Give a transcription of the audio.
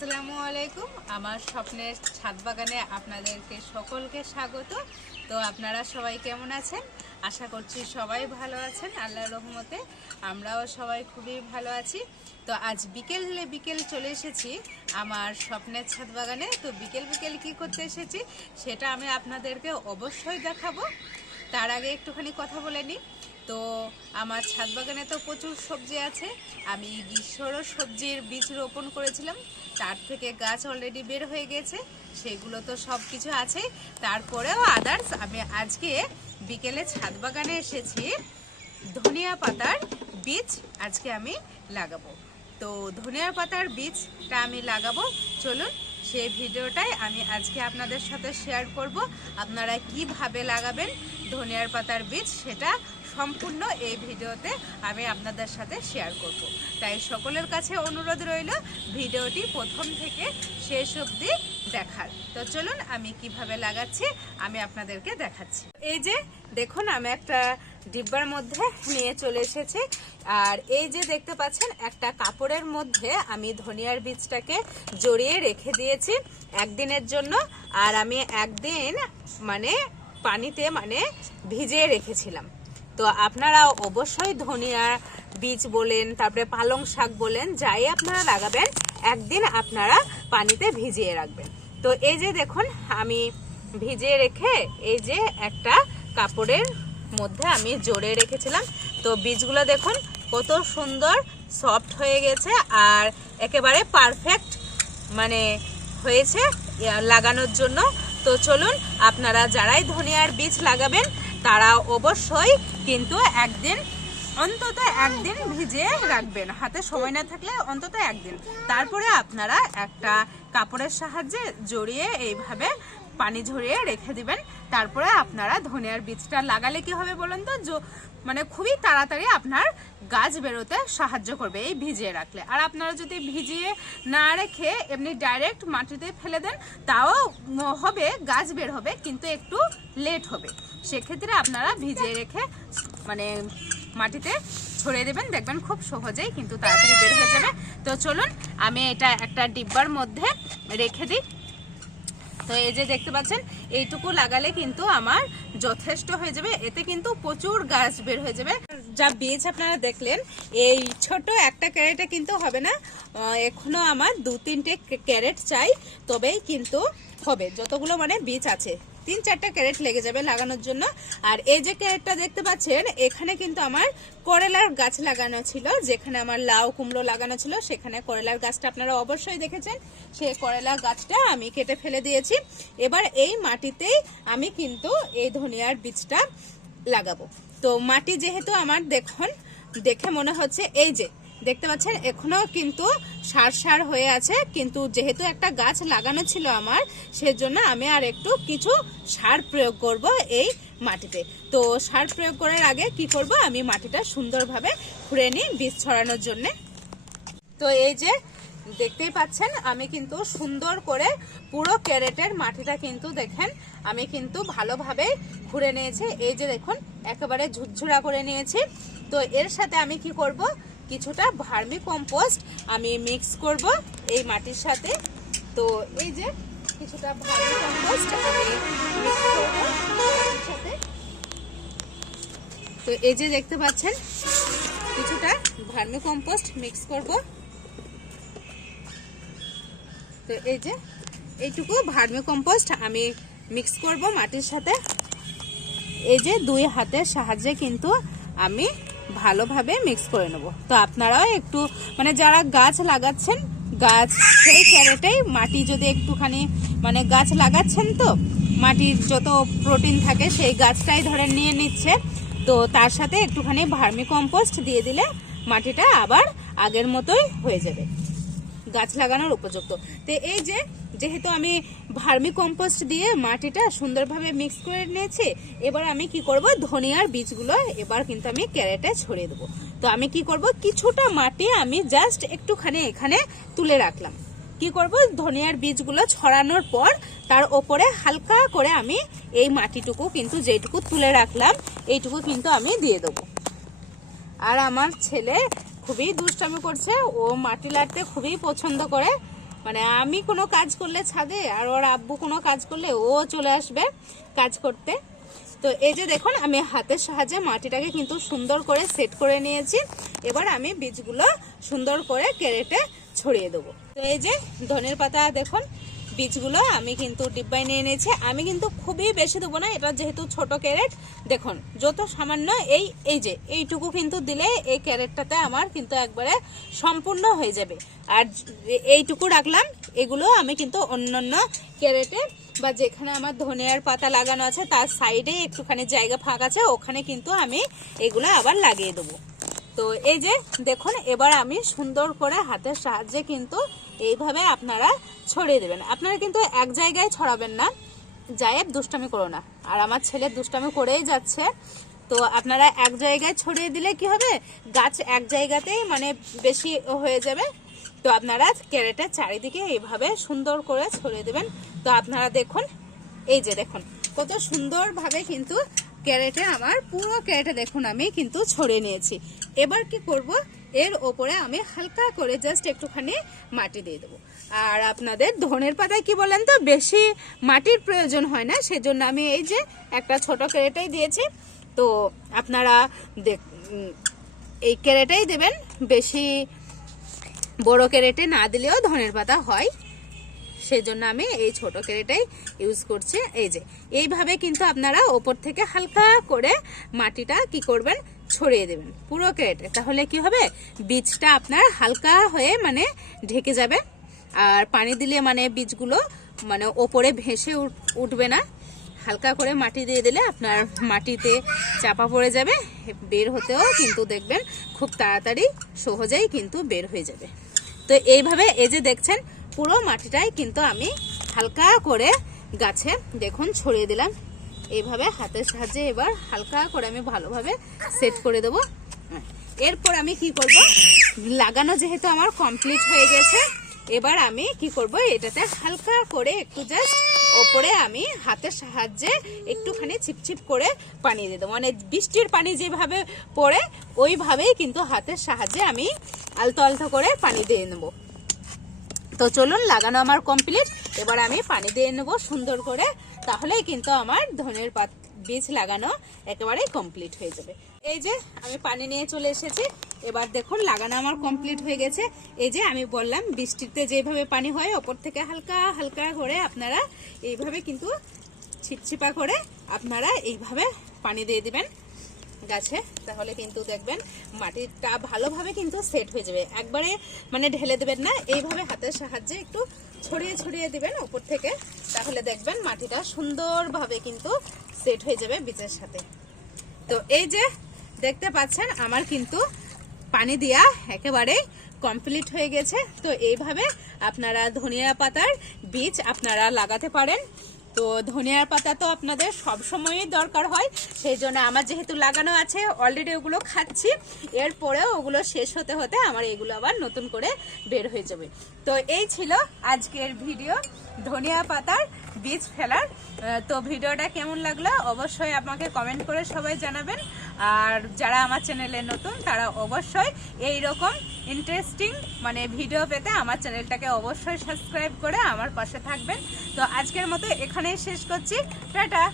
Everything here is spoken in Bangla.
আসসালামু আলাইকুম। আমার স্বপ্নের ছাদ বাগানে আপনাদেরকে সকলকে স্বাগত। তো আপনারা সবাই কেমন আছেন? আশা করছি সবাই ভালো আছেন আল্লাহর রহমতে। আমরাও সবাই খুবই ভালো আছি। তো আজ বিকেল চলে এসেছি আমার স্বপ্নের ছাদ বাগানে। তো বিকেল কি করতে এসেছি সেটা আমি আপনাদেরকে অবশ্যই দেখাবো। তার আগে একটুখানি কথা বলে নিই। তো আমার ছাদ বাগানে তো প্রচুর সবজি আছে। আমি গ্রীষ্মরও সবজির বীজ রোপণ করেছিলাম, তার থেকে গাছ অলরেডি বের হয়ে গেছে, সেগুলো তো সব কিছু আছে। তারপরেও আদার্স আমি আজকে বিকেলে ছাদ বাগানে এসেছি ধনিয়া পাতার বীজ আজকে আমি লাগাবো। তো ধনিয়া পাতার বীজটা আমি লাগাবো, চলুন সেই ভিডিওটাই আমি আজকে আপনাদের সাথে শেয়ার করব। আপনারা কিভাবে লাগাবেন ধনিয়ার পাতার বীজ সেটা সম্পূর্ণ এই ভিডিওতে আমি আপনাদের সাথে শেয়ার করব। তাই সকলের কাছে অনুরোধ রইল ভিডিওটি প্রথম থেকে শেষ অবধি দেখার। তো চলুন আমি কিভাবে লাগাচ্ছি আমি আপনাদেরকে দেখাচ্ছি। এই যে দেখুন, আমি একটা ডিব্বার মধ্যে নিয়ে চলে এসেছি। আর এই যে দেখতে পাচ্ছেন একটা কাপড়ের মধ্যে আমি ধনিয়ার বীজটাকে জড়িয়ে রেখে দিয়েছি একদিনের জন্য। আর আমি একদিন পানিতে ভিজিয়ে রেখেছিলাম। তো আপনারা অবশ্যই ধনিয়া বীজ বলেন, তারপরে পালং শাক বলেন, যাই আপনারা লাগাবেন একদিন আপনারা পানিতে ভিজিয়ে রাখবেন। তো এই যে দেখুন, আমি ভিজিয়ে রেখে এই যে একটা কাপড়ের মধ্যে আমি জড়িয়ে রেখেছিলাম। তো বীজগুলো দেখুন কত সুন্দর সফট হয়ে গেছে আর একেবারে পারফেক্ট হয়েছে লাগানোর জন্য। তো চলুন আপনারা যারাই ধনিয়ার বীজ লাগাবেন তারা অবশ্যই কিন্তু অন্তত একদিন ভিজিয়ে রাখবেন, হাতে সময় না থাকলে অন্তত একদিন। তারপরে আপনারা একটা কাপড়ের সাহায্যে জড়িয়ে এইভাবে পানি ঝরিয়ে রেখে দিবেন। তারপরে আপনারা ধনিয়ার বীজটা লাগালে কি হবে বলুন তো, খুবই তাড়াতাড়ি আপনার গাছ বেরোতে সাহায্য করবে এই ভিজিয়ে রাখলে। আর আপনারা যদি ভিজিয়ে না রেখে এমনি ডাইরেক্ট মাটিতে ফেলে দেন তাও হবে, গাছ বের হবে, কিন্তু একটু লেট হবে। সেক্ষেত্রে আপনারা ভিজিয়ে রেখে মাটিতে ছড়িয়ে দেবেন, দেখবেন খুব সহজেই কিন্তু তাড়াতাড়ি বের হয়ে যাবে। তো চলুন আমি এটা একটা ডিব্বার মধ্যে রেখে দিই। তো এই যে দেখতে পাচ্ছেন এইটুকু লাগালে কিন্তু আমার যথেষ্ট হয়ে যাবে, এতে কিন্তু প্রচুর গাছ বের হয়ে যাবে। যা বীজ আপনারা দেখলেন এই ছোট একটা ক্যারেটে কিন্তু হবে না, এখনো আমার 2-3টে ক্যারেট চাই, তবেই কিন্তু হবে। যতগুলো বীজ আছে 3-4টা ক্যারেট লেগে যাবে লাগানোর জন্য। আর এই যে ক্যারেটটা দেখতে পাচ্ছেন এখানে কিন্তু আমার করলার গাছ লাগানো ছিল, যেখানে আমার লাউ কুমড়ো লাগানো ছিল সেখানে করলার গাছটা আপনারা অবশ্যই দেখেছেন। সেই করলা গাছটা আমি কেটে ফেলে দিয়েছি। এবার এই মাটিতেই আমি কিন্তু এই ধনিয়ার বীজটা লাগাবো। তো মাটি যেহেতু আমার দেখে মনে হচ্ছে, এই যে দেখতে পাচ্ছেন এখনো কিন্তু সার হয়ে আছে, কিন্তু যেহেতু একটা গাছ লাগানো ছিল আমার, সেজন্য আমি আর একটু কিছু সার প্রয়োগ করব এই মাটিতে। তো সার প্রয়োগ করার আগে কি করব, আমি মাটিটা সুন্দরভাবে খুঁড়ে নিই বীজ ছড়ানোর জন্য। তো এই যে দেখতেই পাচ্ছেন আমি কিন্তু সুন্দর করে পুরো ক্যারেটের মাটিটা কিন্তু দেখেন আমি কিন্তু ভালোভাবে খুঁড়ে নিয়েছি। এই যে দেখুন একেবারে ঝুরঝুরা করে নিয়েছি। তো এর সাথে আমি কি করব, কিছুটা ভার্মি কম্পোস্ট আমি মিক্স করব এই মাটির সাথে। তো এই যে কিছুটা ভার্মি কম্পোস্ট আমি মিক্স করব মাটির সাথে। তো এই যে দেখতে পাচ্ছেন কিছুটা ভার্মি কম্পোস্ট মিক্স করব। তো এই যে এইটুকু ভার্মি কম্পোস্ট আমি মিক্স করব মাটির সাথে। এই যে 2 হাতের সাহায্যে কিন্তু আমি ভালোভাবে মিক্স করে নেব। তো আপনারাও একটু যারা গাছ লাগাচ্ছেন, গাছ সেই ক্যারেটেই মাটি যদি একটুখানি গাছ লাগাচ্ছেন তো মাটির যত প্রোটিন থাকে সেই গাছটাই ধরে নিয়ে নিচ্ছে। তো তার সাথে একটুখানি ভার্মি কম্পোস্ট দিয়ে দিলে মাটিটা আবার আগের মতোই হয়ে যাবে, গাছ লাগানোর উপযুক্ত। তো এই যে যেহেতু আমি ভার্মি কম্পোস্ট দিয়ে মাটিটা সুন্দরভাবে মিক্স করে নিয়েছি, এবার আমি কি করব, ধনিয়ার বীজগুলো এবার কিন্তু আমি ক্যারেটে ছড়িয়ে দেবো। তো আমি কি করব, কিছুটা মাটি আমি জাস্ট একটুখানি এখানে তুলে রাখলাম। কি করব, ধনিয়ার বীজগুলো ছড়ানোর পর তার ওপরে হালকা করে আমি এই মাটিটুকু কিন্তু যেটুকু তুলে রাখলাম এইটুকু কিন্তু আমি দিয়ে দেবো। আর আমার ছেলে খুবই দুষ্টামি করছে, ও মাটি লাড়তে খুবই পছন্দ করে, মানে আমি কোনো কাজ করলে ছাদে আর ওর আব্বু কোনো কাজ করলে ও চলে আসবে কাজ করতে। তো এই যে দেখুন আমি হাতের সাহায্যে মাটিটাকে কিন্তু সুন্দর করে সেট করে নিয়েছি। এবার আমি বীজগুলো সুন্দর করে ক্যারেটে ছড়িয়ে দেবো। তো এই যে ধনের পাতা দেখুন বীজগুলো আমি কিন্তু ডিব্বায় নিয়ে নিয়েছি। আমি কিন্তু খুবই বেশি দেবো না, এটা যেহেতু ছোট ক্যারেট। দেখুন যত সামান্য এই যে এইটুকু কিন্তু দিলে এই ক্যারেটটাতে আমার কিন্তু একবারে সম্পূর্ণ হয়ে যাবে। আর এইটুকু রাখলাম, এগুলো আমি কিন্তু অন্যান্য ক্যারেটে বা যেখানে আমার ধনিয়ার পাতা লাগানো আছে তার সাইডে একটুখানি জায়গা ফাঁকা আছে, ওখানে কিন্তু আমি এগুলো আবার লাগিয়ে দেবো। তো এই যে দেখুন এবার আমি সুন্দর করে হাতের সাহায্যে কিন্তু এইভাবে আপনারা ছড়িয়ে দেবেন। আপনারা কিন্তু এক জায়গায় ছড়াবেন না, জায়েব দুষ্টামি করো না। আর আমার ছেলে দুষ্টামি করেই যাচ্ছে। তো আপনারা এক জায়গায় ছড়িয়ে দিলে কি হবে, গাছ এক জায়গাতেই মানে বেশি হয়ে যাবে। তো আপনারা ক্যারেটের চারিদিকে এইভাবে সুন্দর করে ছড়িয়ে দেবেন। তো আপনারা দেখুন এই যে দেখুন কত সুন্দরভাবে কিন্তু ক্যারেটে আমার পুরো ক্যারেটে দেখুন আমি কিন্তু ছড়িয়ে নিয়েছি। এবার কি করব, এর ওপরে আমি হালকা করে জাস্ট একটুখানি মাটি দিয়ে দেবো। আর আপনাদের ধনের পাতায় কি বলেন তো বেশি মাটির প্রয়োজন হয় না, সেজন্য আমি এই যে একটা ছোট ক্যারেটেই দিয়েছি। তো আপনারা এই ক্যারেটেই দেবেন, বেশি বড় ক্যারেটে না দিলেও ধনের পাতা হয়, সেজন্য আমি এই ছোট ক্যারেটাই ইউজ করছি। এই যে এইভাবে কিন্তু আপনারা ওপর থেকে হালকা করে মাটিটা কি করবেন ছড়িয়ে দেবেন পুরো ক্যারেটে। তাহলে কি হবে, বীজটা আপনার হালকা হয়ে মানে ঢেকে যাবে। আর পানি দিলে মানে বীজগুলো মানে ওপরে ভেসে উঠবে না। হালকা করে মাটি দিয়ে দিলে আপনার মাটিতে চাপা পড়ে যাবে, বের হতেও কিন্তু দেখবেন খুব তাড়াতাড়ি সহজেই কিন্তু বের হয়ে যাবে। তো এইভাবে এই যে দেখছেন পুরো মাটিটাই কিন্তু আমি হালকা করে গাছে দেখুন ছড়িয়ে দিলাম। এইভাবে হাতের সাহায্যে এবার হালকা করে আমি ভালোভাবে সেট করে দেবো। এরপর আমি কি করব, লাগানো যেহেতু আমার কমপ্লিট হয়ে গেছে, এবার আমি কি করব এটাতে হালকা করে একটু জাস্ট ওপরে আমি হাতের সাহায্যে একটুখানি ছিপছিপ করে পানি দিয়ে দেবো। মানে বৃষ্টির পানি যেভাবে পড়ে ওইভাবেই কিন্তু হাতের সাহায্যে আমি আলতো আলতো করে পানি দিয়ে নেবো। তো চলুন লাগানো আমার কমপ্লিট, এবার আমি পানি দিয়ে নেবো সুন্দর করে। তাহলেই কিন্তু আমার ধনের বীজ লাগানো একেবারেই কমপ্লিট হয়ে যাবে। এই যে আমি পানি নিয়ে চলে এসেছি। এবার দেখুন লাগানো আমার কমপ্লিট হয়ে গেছে। এই যে আমি বললাম বৃষ্টিতে যেভাবে পানি হয় ওপর থেকে হালকা হালকা করে আপনারা এইভাবে কিন্তু ছিপছিপা করে আপনারা এইভাবে পানি দিয়ে দিবেন গাছে। তাহলে কিন্তু দেখবেন মাটিটা ভালোভাবে কিন্তু সেট হয়ে যাবে। একবারে মানে ঢেলে দেবেন না, এইভাবে হাতের সাহায্যে একটু ছড়িয়ে ছড়িয়ে দিবেন উপর থেকে। তাহলে দেখবেন মাটিটা সুন্দরভাবে কিন্তু সেট হয়ে যাবে বীজের সাথে। তো এই যে দেখতে পাচ্ছেন আমার কিন্তু পানি দেওয়া একেবারে কমপ্লিট হয়ে গেছে। তো এইভাবে আপনারা ধনিয়া পাতার বীজ আপনারা লাগাতে পারেন। তো ধনিয়ার পাতা তো আপনাদের সব সময়ই দরকার হয়, সেই জন্য আমার যেহেতু লাগানো আছে অলরেডি ওগুলো খাচ্ছি, এরপরেও ওগুলো শেষ হতে হতে আমার এগুলো আবার নতুন করে বের হয়ে যাবে। তো এই ছিল আজকের ভিডিও ধনিয়া পাতার বীজ ফেলার। তো ভিডিওটা কেমন লাগলো অবশ্যই আমাকে কমেন্ট করে সবাই জানাবেন। আর যারা আমার চ্যানেলে নতুন তারা অবশ্যই এই রকম ইন্টারেস্টিং মানে ভিডিও পেতে আমার চ্যানেলটাকে অবশ্যই সাবস্ক্রাইব করে আমার পাশে থাকবেন। তো আজকের মতো এখানেই শেষ করছি, টাটা।